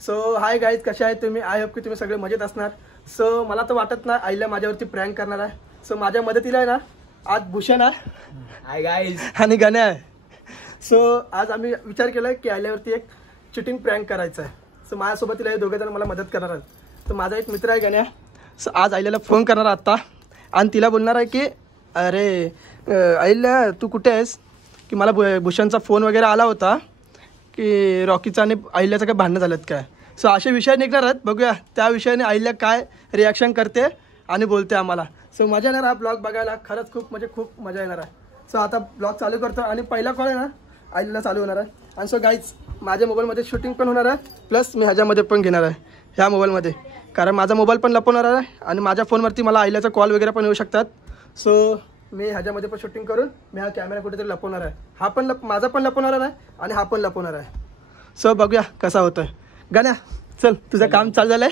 So hi guys, कसे आहेत तुम्ही? आय होप की तुम्ही सगळे मजेत असणार. सो मला तर वाटत ना आईला माझ्यावरती प्रँक करणार आहे. सो माझ्या मदतीला आहे ना आज भूषण आहे. Hi guys. आणि गण्या आहे. सो आज आम्ही विचार केला की आईल्यावरती एक चिटिंग प्रँक करायचं आहे. सो माझ्यासोबत तिला हे दोघे जण मला मदत करणार आहेत. तर माझा एक मित्र आहे गण्या. सो आज आईल्याला फोन करणार आत्ता आणि तिला बोलणार आहे की अरे आईल्या तू कुठे आहेस, की मला भूषणचा फोन वगैरे आला होता की रॉकीचा आणि अहिल्याचं काय भांडणं झालं काय. सो असे विषय निघणार आहेत, बघूया त्या विषयाने अहिल्या काय रिॲक्शन करते आणि बोलते आम्हाला. सो मजा येणार हा ब्लॉग बघायला, खरंच खूप म्हणजे खूप मजा येणार आहे. सो आता ब्लॉग चालू करतो आणि पहिला कॉल आहे ना अहिल्याला चालू होणार आहे. आणि सो गाईज माझ्या मोबाईलमध्ये शूटिंग पण होणार आहे, प्लस मी ह्याच्यामध्ये पण घेणार आहे ह्या मोबाईलमध्ये, कारण माझा मोबाईल पण लपवणार आहे आणि माझ्या फोनवरती मला अहिल्याचा कॉल वगैरे पण येऊ शकतात. सो मी ह्याच्यामध्ये पण शूटिंग करून मी हा कॅमेरा कुठेतरी लपवणार आहे. हा पण माझा पण लपवणार आहे आणि हा पण लपवणार आहे. सो बघूया कसा होतोय. गाण्या चल, तुझं काम चालू झालंय.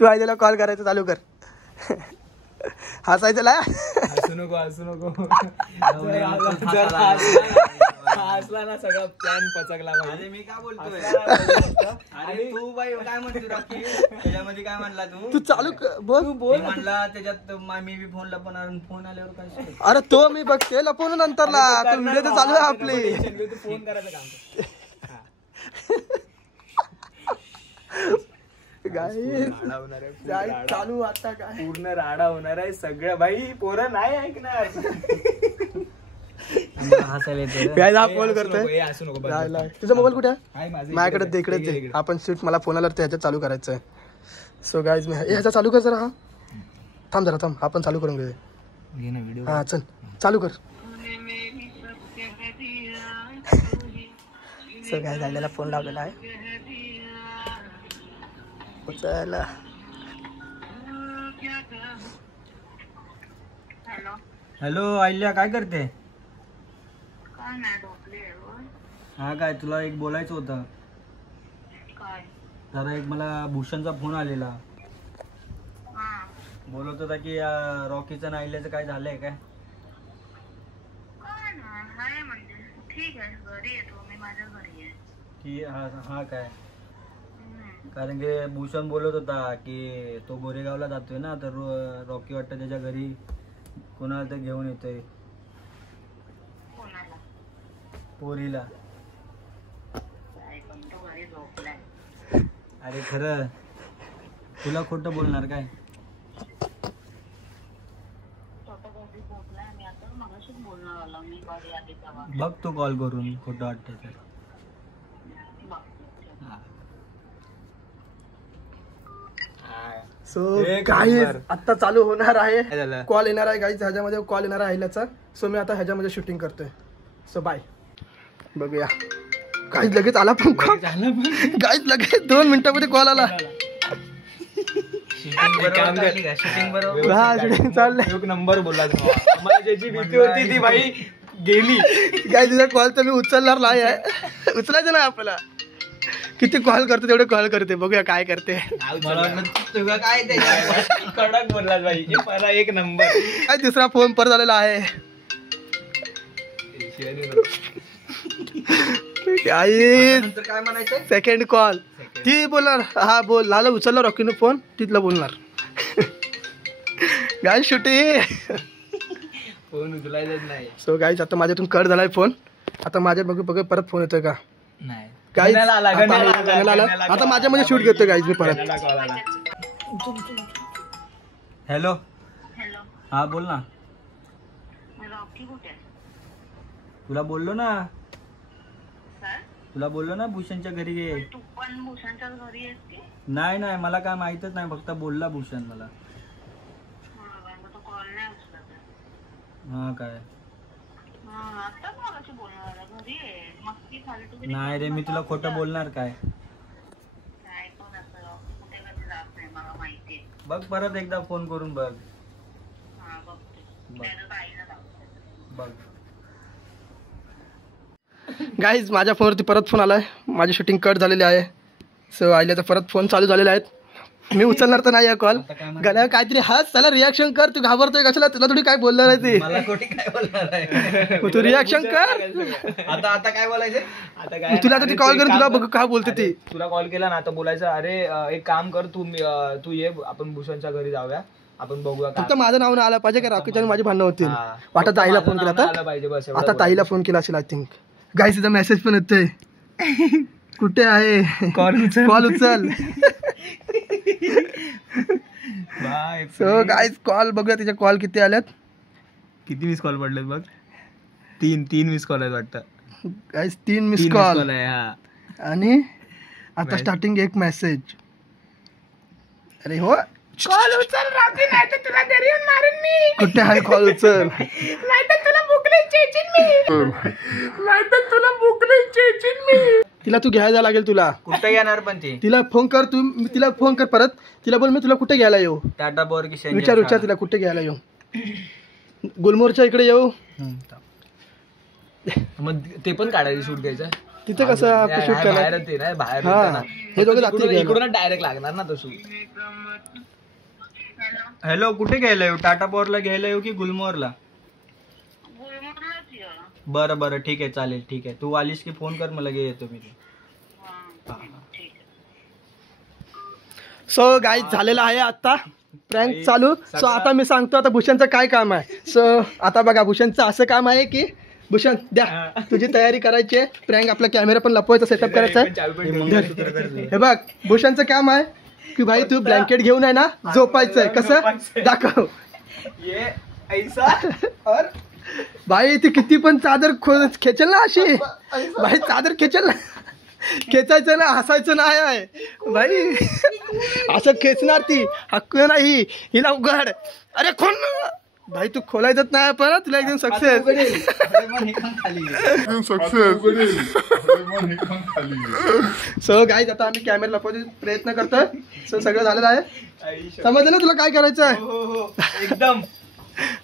तू आईला कॉल करायचं चालू कर. हसायचं ला हसू नको हसला ना सगळं प्लॅन पचकला. अरे मी काय बोलतोय, अरे तू बाई काय म्हणतो रॉकी, त्याच्यामध्ये काय म्हणला तू चालू बोल म्हणला त्याच्यात मी बी फोन लपवणार, फोन आल्यावर काय. अरे तो मी बघते लपवून नंतरला, तो व्हिडिओ तर चालू आहे आपली. फोन करायचं काम चालू आता काय पूर्ण राडा होणार आहे सगळं. भाई पोरं नाही ऐकणार. हा फोन करतोय. तुझा मोबाईल कुठे आहे? माझ्याकडे दे, इकडे दे. आपण सीट मला फोन आला तर ह्याच्यात चालू करायचं आहे. सो गाईज मी ह्याचा चालू कर जरा. हा थांब जरा थांब, आपण चालू करून घेऊया. हा चल चालू कर. सो गाईज आलेला फोन लावलेला आहे. चला हॅलो आयल्या, काय करते? हा काय तुला एक बोलायचं होतं. जरा एक मला भूषणचा फोन आलेला, बोलत होता की रॉकीचं आणि आयल्याचं काय झालंय काय. की हा काय, कारण की भूषण बोलत होता की तो गोरेगावला जातोय ना, तर रॉकी वाटतं त्याच्या घरी कोणाला तर घेऊन येतोय पोरीला. अरे खरं तुला खोटं बोलणार काय? बघ तू कॉल करून खोटं वाटतं तर. सो काही आता चालू होणार आहे, कॉल येणार आहे गाईज. ह्याच्यामध्ये कॉल येणार आहे अहिल्याचा. सो मी आता ह्याच्यामध्ये शूटिंग करतोय. सो बाय, बघूया. गाईज लगेच आला पण कॉल. गाईज लगेच 2 मिनिटांमध्ये कॉल आला. नंबर बोलला ज्याची भीती होती ती बाई गेली. गाईज तुझा कॉल तर मी उचलणार नाही आहे, उचलायचं नाही आपल्याला. किती कॉल करते तेवढे कॉल करते, बघूया काय करते. मला वाटलं काय कडक बोलला बाई. मला एक नंबर काय दुसरा फोन परत आलेला आहे. काय म्हणायचं, सेकंड कॉल ती बोलणार. हा बोल, लाला उचलला रॉकीने फोन, तिथला बोलणार. गाय शूटिंग फोन उचलायचं नाही. सो गाईज आता माझ्यातून कट झालाय फोन. आता माझ्या बघ परत फोन येतोय का नाही. गाईज आता माझ्यामध्ये शूट घेतोय गाईज मी परत. हॅलो हा बोल ना. तुला बोललो ना भूषणच्या घरी ये. नाही नाही मला काय माहितच नाही, फक्त बोलला भूषण मला. हा काय नाही रे, मी तुला खोटं बोलणार काय. बघ परत एकदा फोन करून बघ. बघ गाईज माझ्या फोनवरती परत फोन आलाय. माझी शूटिंग कट झालेली आहे. सो आईल्याचा परत फोन चालू झालेला आहे. मी उचलणार तर नाही कॉल. गण्या काहीतरी हस, त्याला रिॲक्शन कर. तू घाबरतोय कशाला? तुला थोडी काय बोलणार आहे ते. मला कोणी काय बोलणार आहे? तू रिॲक्शन कर. आता काय बोलायचं? आता काय तुला आता ती कॉल कर, तुला बघ काय बोलते ती. तुला कॉल केला ना तर बोलायचं अरे एक काम कर तू ये आपण भूषणच्या घरी जाऊया आपण बघूया फक्त माझं नाव नाही आलं पाहिजे का राखीच्या माझी भांडणं होतील. हा. वाटत ताईला फोन केला आलं आता. पाहिजे बस एवढं आता ताईला फोन केला असेल आय थिंक. गाईस तिचा मेसेज पण येतोय. कुठे आहे? कॉल उचल. बाय. सो गाईस कॉल बघूया तिच्या कॉल किती आल्यात. किती मिस कॉल पडलेत बघ. तीन मिस कॉल आहेत वाटतं. गाईस 3 मिस कॉल आहे. हा आणि आता स्टार्टिंग एक मेसेज. अरे हो कॉल उचल राखी, नाही तर तुला घरी येऊन मारेन मी. कुठे आहे कॉल उचल? नाही तर तुला बुकले चेचीन मी. नाही तर तुला बुकले चेचीन मी. तिला तू घ्यायला लागेल तुला. कुठे येणार पण ती? तिला फोन कर तू. तिला फोन कर परत. तिला बोल मी तुला कुठे घ्यायला येऊ. टाटा बोर की विचार तिला कुठे घ्यायला येऊ. गुलमोहरच्या इकडे येऊ. मग ते पण काढायची शूट घ्यायचं. तिथे कसं आपण शूट करणार? बाहेर ते नाही बाहेर हा. होतं ना. हे दोघं जातील घ्यायला. इकडून डायरेक्ट लागणार ना तो शूट. हॅलो, कुठे घ्यायला येऊ? टाटा बोरला घ्यायला येऊ की गुलमोहरला? बरं ठीक आहे चालेल. ठीक आहे, तू आलीस की फोन कर, मला येतो मी. सो गाईज झालेला आहे आता प्रँक चालू. सो आता मी सांगतो आता भूषणचं काय काम आहे. सो आता बघा भूषणचं असं काम आहे की भूषण द्या तुझी तयारी करायची आहे. प्रँक आपला कॅमेरा पण लपवायचा सेटअप करायचा आहे. हे बघ भूषणचं काम आहे की भाई तू ब्लँकेट घेऊन आहे ना झोपायचंय. कसं दाखव. भाई ती किती पण चादर खेचल ना अशी. भाई चादर खेचल ना. खेचायचं ना हसायचं नाही आहे भाई. असं खेचणार ती. हक्क नाही हिला उघड. अरे खोल ना भाई. तू खोलायचंच नाही पण तुला एकदम सक्सेस. सो गाईज आता आम्ही कॅमेरा लपवायचा प्रयत्न करतोय. सो सगळं झालेलं आहे. समजलं ना तुला काय करायचं आहे? एकदम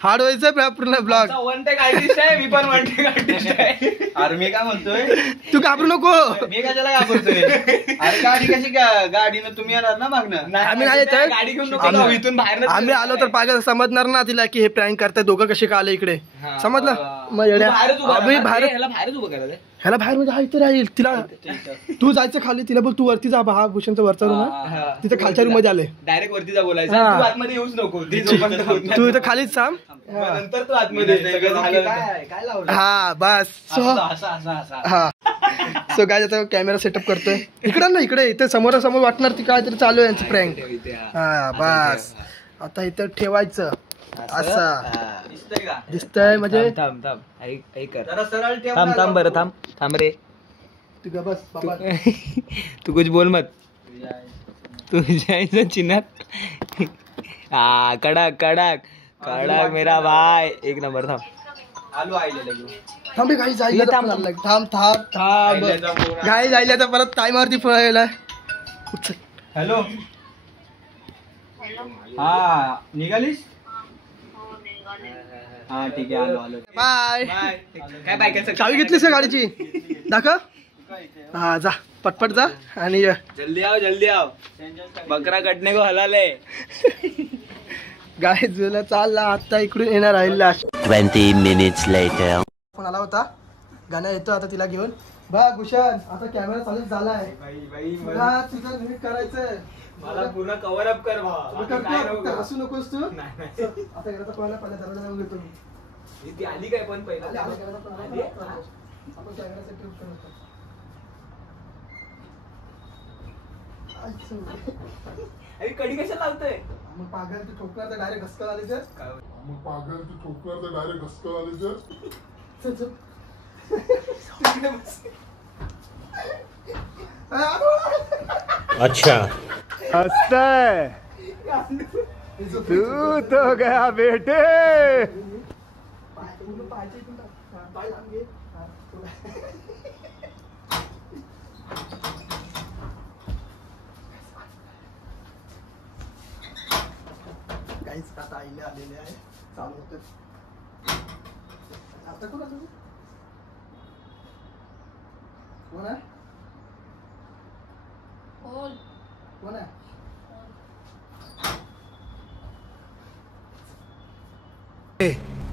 हार्ड व्हायचं पूर्ण ब्लॉग. वन टेक आर्टिस्ट आहे मी पण. वन टेक आर्टिस्ट आहे. अरे मी काय म्हणतोय, तू घाबरू नको. मी कशाला घाबरतोय? अरे गाडी कशी गाडीनं तुम्ही येणार ना मागणं? आम्ही नाही येत. गाडी घेऊन नको जाऊ, इथून बाहेर आम्ही आलो तर पागल समजणार ना तिला की हे प्रँक करताय दोघं कसे का आले इकडे. समजलं मग येड्या. आम्ही बाहेर. बाहेरच उभं करायचं. ह्याला बाहेर म्हणजे हा इथे राहील. तिला तू जायचं खाली. तिला बोल तू वरती जा. हा भूषणचा वरचा रूम आहे तिथे खालच्या रूम मध्ये आले. डायरेक्ट वरती जा बोलायचं. हा. तू आतमध्ये येऊच नको. ती जोपर्यंत होत नाही. तू इथे खालीच थांब. नंतर तू आतमध्ये सगळं झालं. काय लावलं? हा बस. सो हा सो काय आता कॅमेरा सेटअप करतोय. इकडं ना इकडे इथे समोरासमोर वाटणार ती काय तरी चालू आहे यांचं प्रँक. हा बस आता इथं ठेवायचं असं दिसतंय का? दिसतंय म्हणजे. थांब ऐक कर. जरा सरळ ठेव. थांब बरं थांब रे. तू ग बस बाबा. तू कुछ बोल मत. तू जायचं चिन्हात. हा कडक मेरा भाई. एक नंबर. थांब आलो आईला घेऊन. थांब रे गाई जायला. थांब गाई जायला तर परत टायमावरती पळायला. हॅलो. हा निघालीस? हा ठीक आहे आलो. बाय. काय बायकांचं चावी घेतलीस का गाडीची? दाखव. हा जा पटपट जा आणि ये. जल्दी आओ बकरा कटने को हलाल है. गाय जुला चालला आता इकडून येणार आहे लास्ट. 20 minutes later. फोन आला होता. गाणं येतो आता तिला घेऊन. बघ भूषण आता कॅमेरा चालू झालाय. तुला तुझं नीट करायचंय. मला पूर्ण कव्हर अप कर भावा. हसू नकोस तू. आता घराचा पहिला दरवाजा लावून घेतो मी. ती आली काय पण पहिला. आपण कॅमेरा सेट करतो. अरे कडी कशा लावतोय. मग पागल तू ठोकणार तर डायरेक्ट घसकल आले तर. अच्छा. हंसतय तू तो गया बेटे. काहीच आता आईले आलेले आहे. चालू होतं आता. कोण आहे? कोण आहे?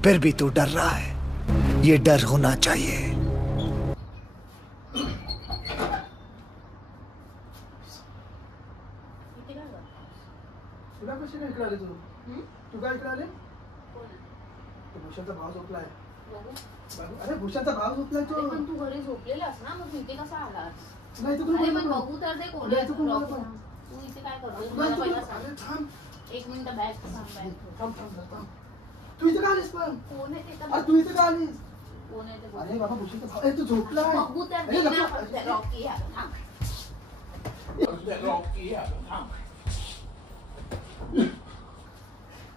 फिर भी तू डर रहा है, ये डर होना चाहिए। तुला कशी काय इकडे आले तू काय इकडे आले? तो भूषणचा भाव झोपलाय. अरे भूषणचा भाव झोपलाय तो. पण तू घरी झोपलेलास ना, मग तू इथे कसा आलास? नाही तर अरे तुम्ही पण बघू तर दे कोण आहे. तू इथे काय करतोय मला पहिला सांग. अरे थांब एक मिनिट बॅग सांग. थांब थांब थांब. तू इथे का आलीस पण? कोण आहे ते तर अरे तू इथे का आलीस? कोण आहे ते बघ. अरे बाबा भूषणचा भाव. अरे तू झोपलाय. बघू तर अरे दे नको. ना रॉकी आहे थांब.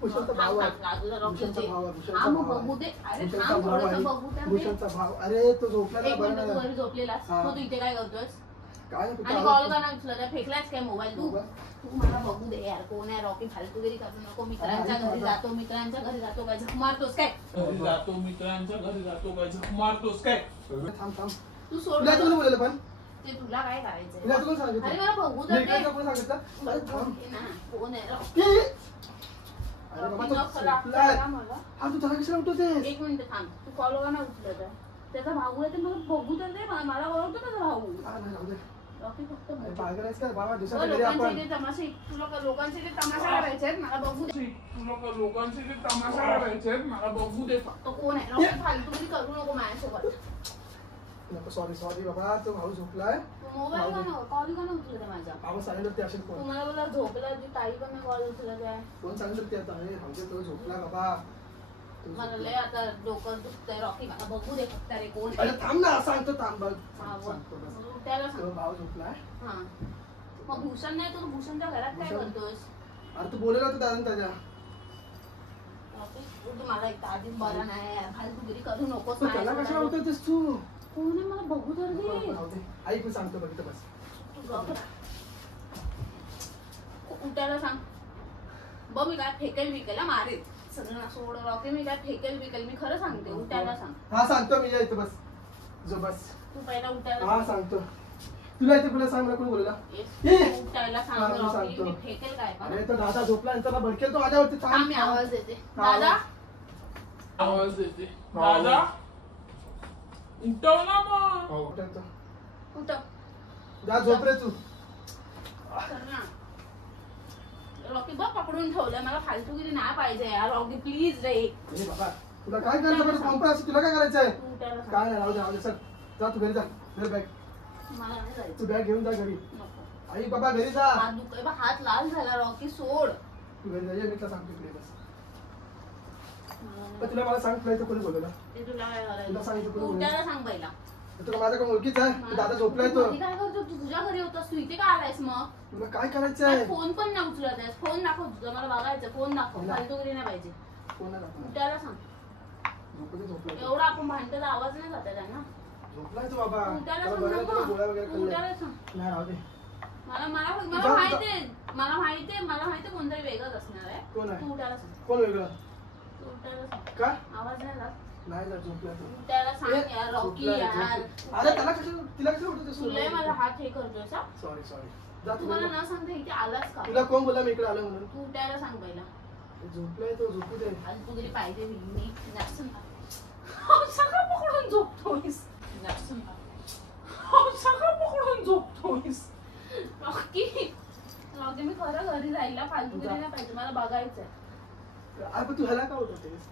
भूषणचा भाव आहे. तुझा रॉकी भूषणचा दे. भाव आहे. भूषणचा हा मग भाव बघू आहे. दे. अरे भूषणचा थांब भाव थोडंसं आहे. बघू तर दे. भूषणचा भाव. अरे तो झोपला एक बरं मिनिट तू नाही. घरी झोपलेलास हा. मग तू इथे काय करतोयस? काय नाही, आणि कॉल का नाही उचलत? फेकलायस काय मोबाईल तू? मोबाईल? तू मला बघू दे यार कोण आहे रॉकी. फालतूगिरी करू नको. मित्रांच्या घरी जातो काय झक मारतोस काय? मित्रांच्या घरी जातो काय झक मारतोस काय? थांब थांब. तू सोड तुला मला. कोणी बोललं पण? ते तुला काय करायचंय? तुला कोण सांगितलं? अरे मला बघू मी तर काय दे. कोणी सांगितलं? अरे थांब. बघू दे ना. कोण आहे रॉकी? अरे बाबा रॉकी तो नको लागतं झोपलाय. का मला? हा तू त्याला कशाला उठवतेस? एक मिनिट थांब. तू कॉल का नाही उचलत आहे? त्याचा भाऊ आहे ते मला बघू तर दे. मला ओळखतो त्याचा भाऊ. हा, नाही, जाऊ दे. रॉकी फक्त अरे बघू. पागल आहेस का बाबा? हो, दुसऱ्या घरी लोकांचे आपण इथे तमाशे तुला लोकांचे इथे तमाशा करायचे आहेत. मला बघू दे. तुला लोकांचे ते तमाशा करायचे मला बघू दे. तो कोण आहे? रॉकी फालतूगिरी करू नको माझ्यासोबत. नको. सॉरी सॉरी बाबा. तो भाऊ झोपलाय. तू मोबाईल का नाही कॉल का नाही उचलत आहे माझा? बाबा सांगितलं ते असेल फोन. तुम्हाला बोला झोपला की ताई पण नाही कॉल उचलत आहे. फोन सांगितलं ते आता. अरे भाऊ तो झोपलाय बाबा. तो मला झोपलाय. लय आता डोकं दुखतंय रॉकी. मला बघू दे फक्त रे कोण अरे आहे. थांब ना. सांगतो थांब बघ. हा, सांगतो बस. मग त्याला तो सांग. भाऊ झोपलाय. हा मग भूषण नाही तू भूषणच्या घरात काय भूषण? करतोस? अरे तू बोलेला होता दादा त्याच्या. रॉकी, तू मला एक आधीच बरं नाही यार. फालतूगिरी करू नकोस पण त्याला कशाला माझ्यासोबत. उठवतेस तू? कोण आहे मला बघू तर दे. राहू दे. ऐक मी सांगतो बघ इथं बस. तू गप्प राहा. उठायला सांग. बघ मी काय फेकेल विकेल हा, मारेल सगळं सोड रॉकी. मी काय फेकेल विकेल मी खरं सांगते. उठायला सांग. हा सांगतो मी. या इथं बस. जो बस. तू पहिला उठायला हा सांगतो. तुला इथे पुढे सांग. मला कोणी बोलला? ये. उठायला सांग हा, मी रॉकी. सांगतो. मी फेकेल काय पण. अरे तो दादा झोपला आणि त्याला भडकेल तो माझ्यावरती. थांब मी आवाज देते. दादा आवाज देते. दादा उठव ना मग. उठवतो. उठव. जा झोप रे तू. कर ना. रॉकी बघ पकडून ठेवलंय. मला फालतूगिरी नाही पाहिजे यार रॉकी प्लीज रे. अरे बाबा तुला काय करायचं बरं? कॉम्प्रेस तुला काय करायचंय? तू उठायला सांग. काय नाही. राहू दे सर. जा तू घरी जा. घरी बॅग. मला नाही जायचं. तू बॅग घेऊन जा घरी. नको. आई बाबा घरी जा. हात दुखाय बा. हात लाल झाला रॉकी सोड. तू घरी जा. ये मी तुला सांगतो इकडे बस. मला पण तुला मला सांग. तुला इथे कोणी बोलवलं? ते तुला काय तुला करायचं? सांगितलं तू कोणी? उठायला सांग पहिला. तुला माझा कोण ओळखीच आहे? तो दादा झोपलाय तो. तू काय करतो? तू तुझ्या घरी होतास. तू इथे का आलायस मग? तुला काय करायचंय? फोन पण नाही उचलत आहेस. फोन दाखव तुझा. मला बघायचं. फोन दाखव. नाही. फालतूगिरी नाही पाहिजे. कोणाला दाखवणार? उठायला सांग. झोपलाय तो. एवढा आपण भांडतात आवाज नाही जात आहे त्यांना. झोपलाय तो बाबा. उठायला त्याला सांग बरं नाही, त्याला ना गोळ्या मग. वगैरे तू खाल्ल्या. उठायला सांग. नाही राहू दे. मला मला जा, मला जा. माहितीये. मला माहितीये कोणतरी वेगळंच असणार आहे. कोण आहे? तू उठायला सांग. कोण वेगळं? तू उठायला सांग. का? आवाज नाही जात. नाही ना झोपलाय तो. उठायला सांग यार रॉकी झोपलाय, यार. झोपलाय. अरे त्याला कशाला तिला कशाला उठवतेस तू? तुला मला हात हे करतोय सा. Sorry sorry. जा तू तुम्हाला घरी जा. न सांगता इथे आलास का? तुला कोण बोलला मी इकडे आलो म्हणून? तू उठायला सांग पहिला. झोपलाय तो. झोपू दे. फालतूगिरी पाहिजे मी नर्सन सगळं पकडून झोपतोयस. नर्सन सगळं पकडून झोपतोयस. रॉकी रॉकी मी खरं घरी जायला फालतूगिरी नाही पाहिजे. मला बघायचंय. अरे पण तू ह्याला का उठवतेस?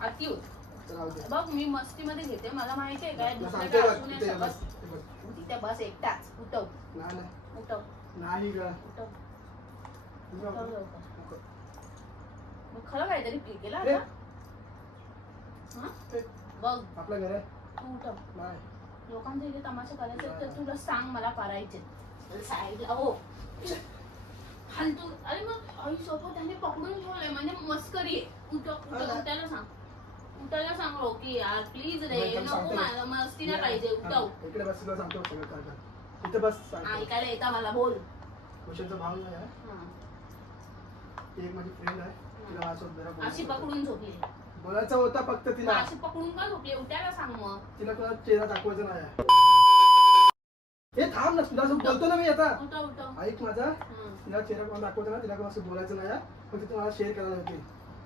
अति होत. राहू दे. बघ मी मस्तीमध्ये घेते. मला माहितीये काय तुला दुसऱ्याकडे सांगतोय असू बघ, नये तिथे सगळं. बस, तिथे बस. तिथे बस एकटाच. उठव नाही नाही. उठव नाही ग. उठव तुझं उठव नको. लवकर. मग खरं काहीतरी केलं ए. आता. हा? ए, बघ आपलं घर आहे. तू उठव. नाही. लोकांच्या इथे तमाशा करायचे तर तुला सांग मला करायचे. साईडला हो फालतू. अरे मग आई सोबत त्याने पकडून ठेवलंय म्हणजे मस्करी आहे. उठायला सांग. उठायला सांग रॉकी यार प्लीज रे. एकदम नको सांगतो. मला मस्ती नाही पाहिजे. उठव. इकडे बस. तुला सांगतो सगळं काय काय. इथे बस सांगतो. ऐकायला येता मला बोल. भूषणचा भाव नाही आहे. हा. ती एक माझी फ्रेंड आहे. तिला माझ्यासोबत जरा अशी बोलायचं पकडून झोपली. होतं. बोलायचं होता फक्त मग तिला. अशी पकडून का झोपली? उठायला सांग मग. तिला कोणा चेहरा दाखवायचा नाही आहे. हे थांब ना. तुला असं बोलतो ना मी आता. उठव उठव. ऐक माझा. हं. तिला चेहरा कोणा दाखवायचा ना. तिला कोण असं बोलायचं नाही आहे. फक्त ती मला शेअर करायला होती.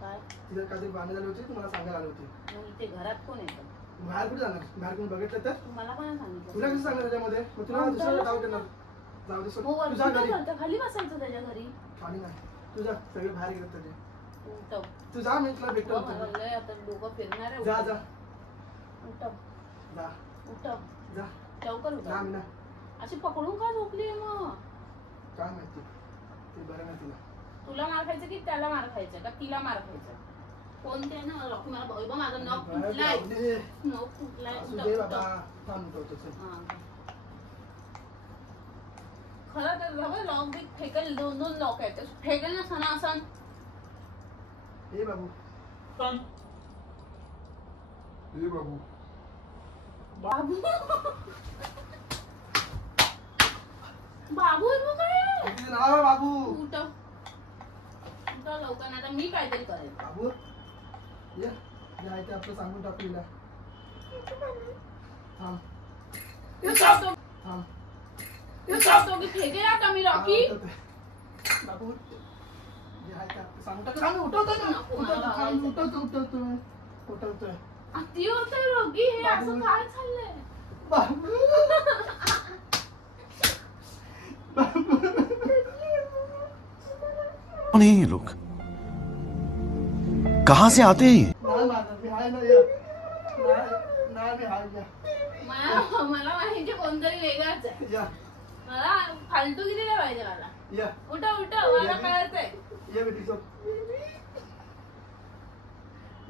काय तिथं काहीतरी भांडण झाली होती, तुम्हाला सांगायला आली होती. मग इथे घरात कोण येतं? बाहेर कुठे जाणार? बाहेर कोणी बघितलं तर तुम्हाला काय सांगितलं? तुला कसं सांगणार त्याच्यामध्ये? मग तुला दुसऱ्याला डाऊट येणार. जाऊ दे सोड. हो, वरती तुझा काय घरी करतं? खाली बसायचं त्याच्या घरी. खाली नाही. तुझा सगळे बाहेर गेले त्याचे. उठव. तू जा, मी तुला भेटतो. हो, मला लय आता डोकं फिरणार आहे. जा जा उठव. जा उठव. जा. लवकर जा उठव. मी ना. अशी पकडून का झोपली मग? काय माहिती ते बरं नाही तिला. तुला मार खायचं की त्याला मार खायचं का तिला मार खायचं? कोणते ना रॉकी मला बघ माझा नख फुटलाय. नख फुटलाय. असू दे बाबा. थांब उठवतो चल. हा. खरं तर बाबा लॉक बी फेकेल. 2 लॉक आहेत फेकेल ना सणा असं. ए बाबू. ए बाबू. बाबू बाबू आहे मग काय? तुझं नाव आहे बाबू. उठव. उठव लवकर नाही तर मी काहीतरी करेल. बाबू ये. जे आहे ते आपलं सांगून टाकू हिला. थांब उठवतो. थांब. उठवतो की फेकेल आता मी रॉकी. बाबू जे आहे ते आपलं सांगून टाकू. थांब उठवतो ना. नको मला उठवतो. थांब उठवतोय. उठवतोय. अति होतंय रॉकी. हे असं काय चाललंय? बाबू. कौन है ये लोग? कहां से आते हैं ये? नाही मारणार मी आहे ना या. नाही मी आहे या. मला माहिती कोणतरी वेगळाच आहे. या मला फालतू किती नाही पाहिजे मला. या उठव उठव मला कळतंय. या बेटी चल.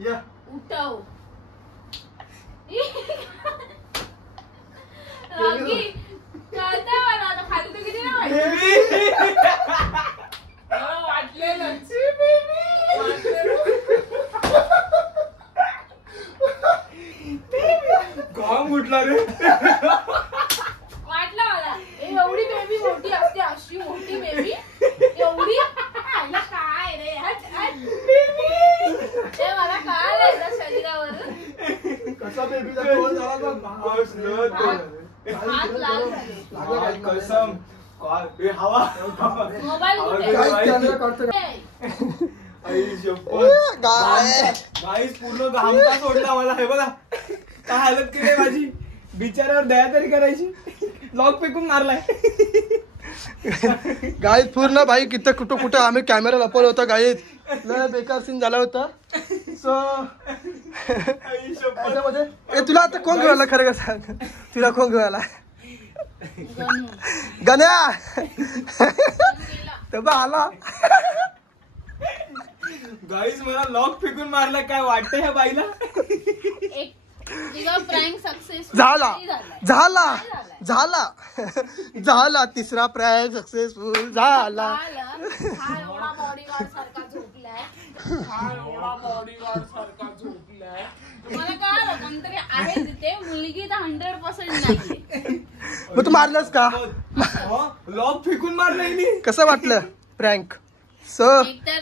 या उठव. रॉकी कळतंय मला आता फालतू किती नाही पाहिजे. मला वाटलेलंच. काम उठला रे. वाटलं मला एवढी बेबी मोठी असते. अशी मोठी बेबी एवढी. आला काय रे हट हट. ते मला कळालं याच्या शरीरावरून. कसा बेबीचा तोल झाला बघ. हात लाल झाले. लागलं काय कसम काय हवा मोबाईल कुठे? काय कॅमेरा काढतो. आई शपथ. गाईस पूर्ण घामटा सोडला मला. हे बघा काय हालत केली माझी. बिचाऱ्यावर दया तरी करायची. लॉक फेकून मारलाय. गाईत पूर्ण भाई किती कुठं आम्ही कॅमेरा लपवला होता. गाईत लय बेकार सीन झाला होता. सो त्याच्यामध्ये ए तुला आता कोण घेऊन आला खरं का सांग. तुला कोण घेऊन आला? गण्या. तर आला. गाईस मला लॉक फेकून मारला. काय वाटतंय ह्या बाईला? एक तिचा प्रँक सक्सेस झाला झाला झाला झाला. तिसरा प्रँक सक्सेसफुल झाला. हा एवढा बॉडीगार्ड सारखा झोपलाय. मला काय कोणतरी आहे तिथे. मुलगी तर 100% नाहीये. मग तू मारलंस का? लॉक फेकून मारलाय मी. कसं वाटलं प्रँक? सो एकतर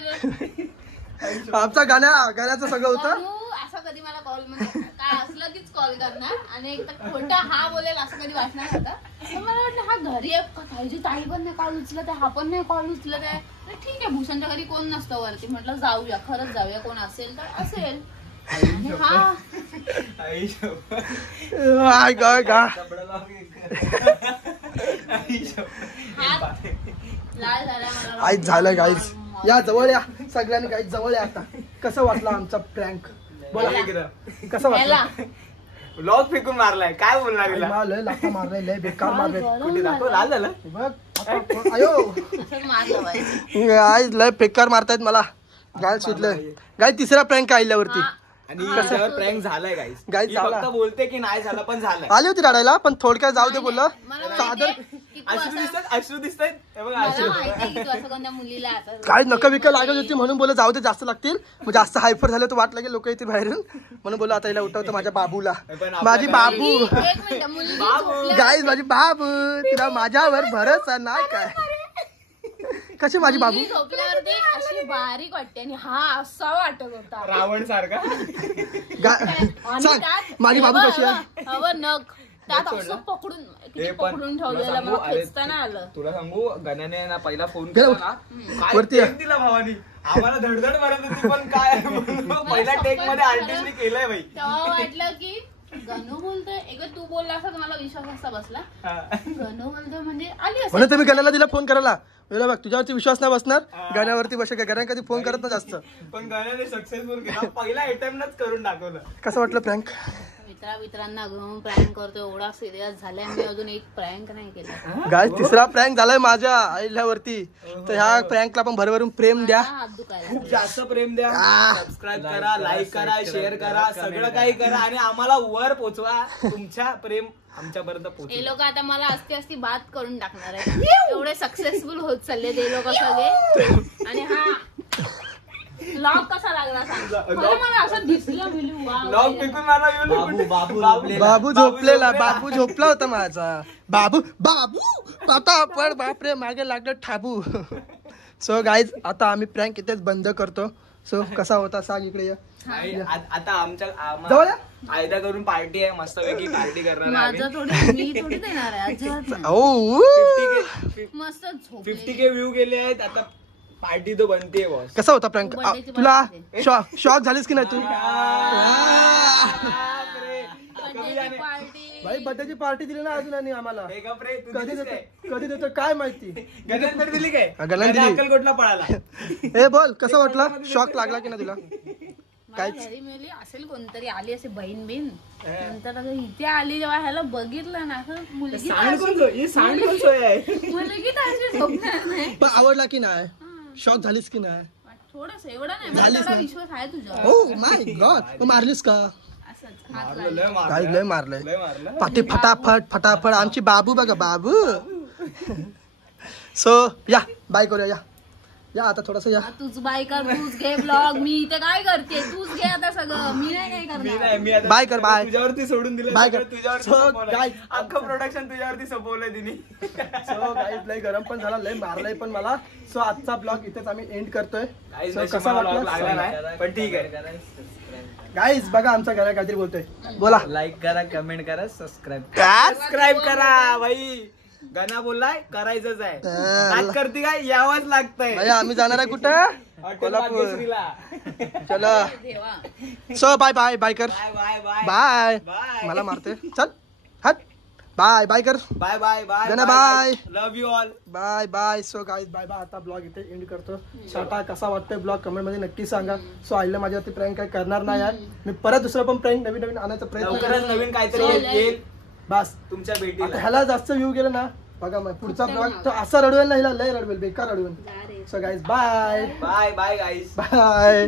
आमचा गाण्याचं सगळं होतं. बाबू असं कधी मला कॉल म्हणजे काय असलं कीच कॉल करणार. आणि एक तर खोटा हा बोलेल असं कधी वाटणार होता. पण मला वाटलं हा घरी आहे का ताईची. ताई पण नाही कॉल उचलत आहे. हा पण नाही कॉल उचलत आहे. ठीक आहे भूषणच्या घरी कोण नसतं वरती. म्हटलं जाऊया खरंच जाऊया. कोण असेल तर असेल. आणि हा आई शपथ. आय गा गा हात लाल झाला मला. आईच झालं गाईज. या जवळ या सगळ्यांनी. गाईज जवळ या आता. कसं वाटलं आमचा प्रँक? बोला कसं वाटलं? लॉक फेकून मारलाय. काय बोलणार हिला? मला लय लाथा मारलाय. लय बेकार मारलाय. कुठे दाखव लाल झालं. बघ आता अयो असंच मारलं पाहिजे. आज लय बेकार मारतायत मला. गाय सुटलं. गाय तिसरा प्रँक आल्यावरती आणि त्याच्यावर प्रँक झालाय गाईस. Guys, झाला. फक्त बोलते की नाही झाला पण झालाय. आली होती रडायला पण थोडक्यात जाऊ दे बोललं. मला सादर माहितीये की तू अश्रू असं- दिसतात. अश्रू दिसतात. हे बघा मला अश्रू. माहितीये की तू असं कोणत्या मुलीला असं- काय नका विका लागत होती म्हणून बोल जाऊ दे जास्त लागतील. मग जास्त हायफर झालं तर वाट लागेल लोक येतील बाहेरून म्हणून बोला आता हिला उठवतो माझ्या बाबूला. पण आपल्या माझी बाबू मुलगी- एक मिनिट, मुलगी झोपल्यावर- गाईज माझी बाबू तिला माझ्यावर भरोसा नाही काय. कशी माझी बाबू मुलगी झोपल्यावरती अशी बारीक वाटते आणि हा असा वाटत होता. रावण सारखा. आणि सांग त्यात माझी बाबू हवं- कशी आहे? हवं नख त्यात असं पकडून किती पकडून ठेवलेलं मला खेचता नाही आलं. तुला सांगू गण्याने ना पहिला फोन गेला केला ना काय वरती take दिला भावानी आम्हाला धडधड मारत होती पण काय पहिल्या टेक मध्ये आर्टिस्टने केलंय बाई. तेव्हा वाटलं की गणू बोलतोय एक तू बोलला असं मला विश्वास असा बसला गणू बोलतोय म्हणजे आली असं म्हणून तुम्ही गण्याला दिला फोन करायला बघ तुझ्यावरती विश्वास नाही बसणार गाण्यावरती बस गाण्या कधी फोन करत नाही जास्त. पण गण्याने सक्सेसफुल केला पहिला अटेम्प्टच करून दाखवलं. कसं वाटलं प्रँक? मित्रांना घेऊन प्रँक करतो एवढा सिरियस झालाय मी अजून एक प्रँक नाही केला. गाय तिसरा प्रँक झालाय माझ्या आईल्यावरती तर ह्या प्रँकला पण भरभरून प्रेम द्या हात दुखायला जास्त प्रेम द्या सबस्क्राईब करा लाईक करा शेअर करा सगळं काही करा आणि आम्हाला वर पोचवा तुमच्या प्रेम आमच्यापर्यंत हे पोचवा. लोक आता मला असती बात करून टाकणार आहे एवढे सक्सेसफुल होत चालले ते लोक सगळे. आणि हा लॉक कसा लागला सांग मला असं दिसलं लॉक पिकून मला बाबू बाबू बाबू झोपलेला बाबू झोपला होता माझा बाबू बाबू आता आपण बापरे मागे लागलं ठाबू. सो गाईज आता आम्ही प्रँक इथेच बंद करतो. सो कसा होता सांग इकडे ये. आता आमच्या जवळ या. आयदा करून पार्टी आहे मस्त पैकी पार्टी करणार माझं थोडी मी थोडी देणार आहे अजिबात नाही. ओ मस्त झोप 50K व्ह्यू गेले आहेत आता पार्टी तो बनते बॉस. कसा होता प्रँक बर्थडेची तुला पार्टी शॉक झालीस की नाही तू? पार्टी भाई बर्थडेची पार्टी दिली ना अजून आणि आम्हाला कधी देतो काय माहिती. गणेश दिली काय गणेश दिली. अक्कलकोटला पळाला. हे बोल कसं वाटलं शॉक लागला की ना तुला? मला घरी मिळली असेल कोणतरी आली असे बहीण बिन नंतर आता इथे आली जेव्हा ह्याला बघितलं ना असं मुलगी मुलगी तर अशी झोपणार नाही. पण आवडला की नाही? शॉक झालीस की नाही? थोडस एवढा नाही मला थोडा विश्वास आहे तुझ्यावर. ओ माय गॉड मारलीस का? असंच हात लागला. काही लय मारलंय पाठी फटाफट फटाफट आमची बाबू बघा बाबू. सो या बाय करूया या आता थोडस या. तूच बाय कर तूच घे ब्लॉग मी इथे काय करते तूच घे आता सगळं मी नाही काय करणार. बाय कर बाय तुझ्यावरती सोडून दिलं बाय कर. तुझ्यावरती अख्खं प्रोडक्शन तुझ्यावरती सोपवलंय तिने. सो गाईज लय गरम पण झाला लय मारलंय पण मला. सो आजचा ब्लॉग इथेच आम्ही एंड करतोय. कसा लागला वाटला नाही पण ठीक आहे. गाईज बघा आमचा घरा काहीतरी बोलतोय बोला. लाईक करा कमेंट करा सबस्क्राईब सबस्क्राईब करा भाई. गाणं बोललाय करायचंच आहे काय करते काय यावंच लागतंय. भैया आम्ही जाणार आहे कुठं? कोल्हापूर. चलो देवा सो बाय बाय बाय कर बाय बाय बाय. बाय. मला मारते चल हट बाय बाय कर बाय बाय बाय गणा bye. Love you all bye bye. So guys bye bye. आता ब्लॉग इथे एंड करतो. छोटा कसा वाटतोय ब्लॉग कमेंट मध्ये नक्की सांगा. सो आईला माझ्यावरती प्रँक काय करणार नाही आहे मी परत दुसरं पण प्रँक नवीन नवीन आणायचा प्रयत्न लवकरच नवीन काहीतरी येईल बस. तुमच्या आता भेटीला. ह्याला जास्त व्ह्यू गेलं ना बघा मग पुढचा ब्लॉग तो असा रडवेल नाही लय रडवेल बेकार रडवेल. So guys bye bye bye guys bye.